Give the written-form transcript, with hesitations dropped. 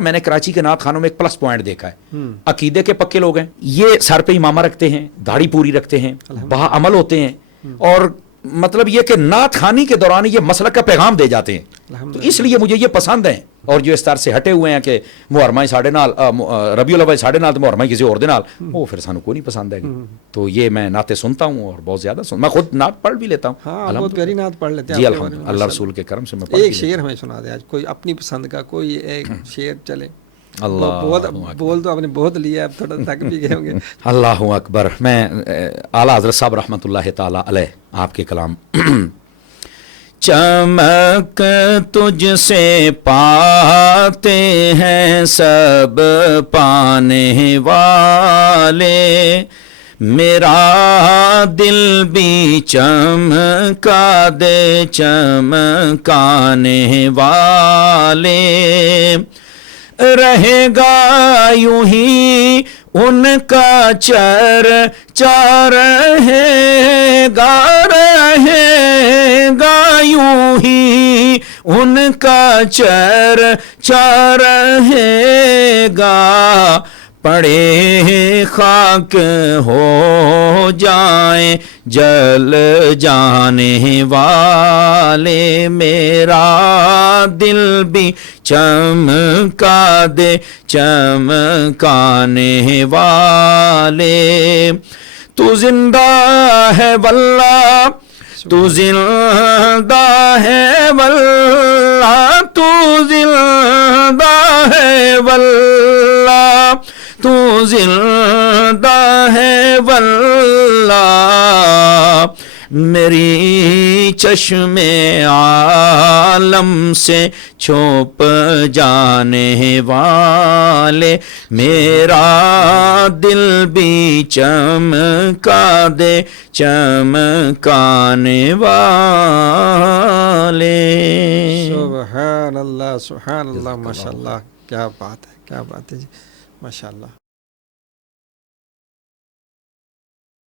میں نے کراچی کے نعت خانوں میں ایک پلس پوائنٹ دیکھا ہے، عقیدے کے پکے لوگ ہیں، یہ سر پہ امامہ رکھتے ہیں، داڑھی پوری رکھتے ہیں، باعمل ہوتے ہیں، اور مطلب یہ کہ نعت خوانی کے دوران یہ مسلک کا پیغام دے جاتے ہیں، تو اس لیے مجھے یہ پسند ہیں۔ اور جو اس طرح سے ہٹے ہوئے ہیں کہ محرمہ ساڑھے نال ربیع الاول ساڑھے نال تو محرمہ کسی اور دے نال، وہ پھر سانو کوئی نہیں پسند ہے گی۔ تو یہ میں نعتیں سنتا ہوں اور بہت زیادہ میں خود نعت پڑھ بھی لیتا ہوں۔ ہاں بہت پیاری نعت پڑھ لیتے ہیں جی الحمدللہ، اللہ رسول کے کرم سے میں پڑھ ایک شعر ہمیں سنا دے آج، کوئی اپنی پسند کا کوئی ایک شعر چلے۔ بہت بول تو آپ نے بہت لیا، اب تھوڑا تھک بھی گئے ہوں گے۔ اللہ اکبر۔ میں اعلیٰ حضرت صاحب رحمۃ اللہ تعالی علیہ آپ کے کلام چمک تجھ سے پاتے ہیں سب پانے والے، میرا دل بھی چمکا دے چمکانے والے، رہے گا یوں ہی ان کا چرچا، رہے گا یوں ہی ان کا چرچا، رہے گا پڑے خاک ہو جائیں جل جانے والے، میرا دل بھی چمکا دے چمکانے والے، تو زندہ ہے واللہ، تو زندہ ہے واللہ، تو زندہ ہے واللہ، تو زندہ ہے واللہ، میری چشم عالم سے چھپ جانے والے، میرا دل بھی چمکا دے چمکانے والے۔ سبحان اللہ، سبحان اللہ، ماشاء اللہ، کیا بات ہے، کیا بات ہے جی، ماشاء اللہ۔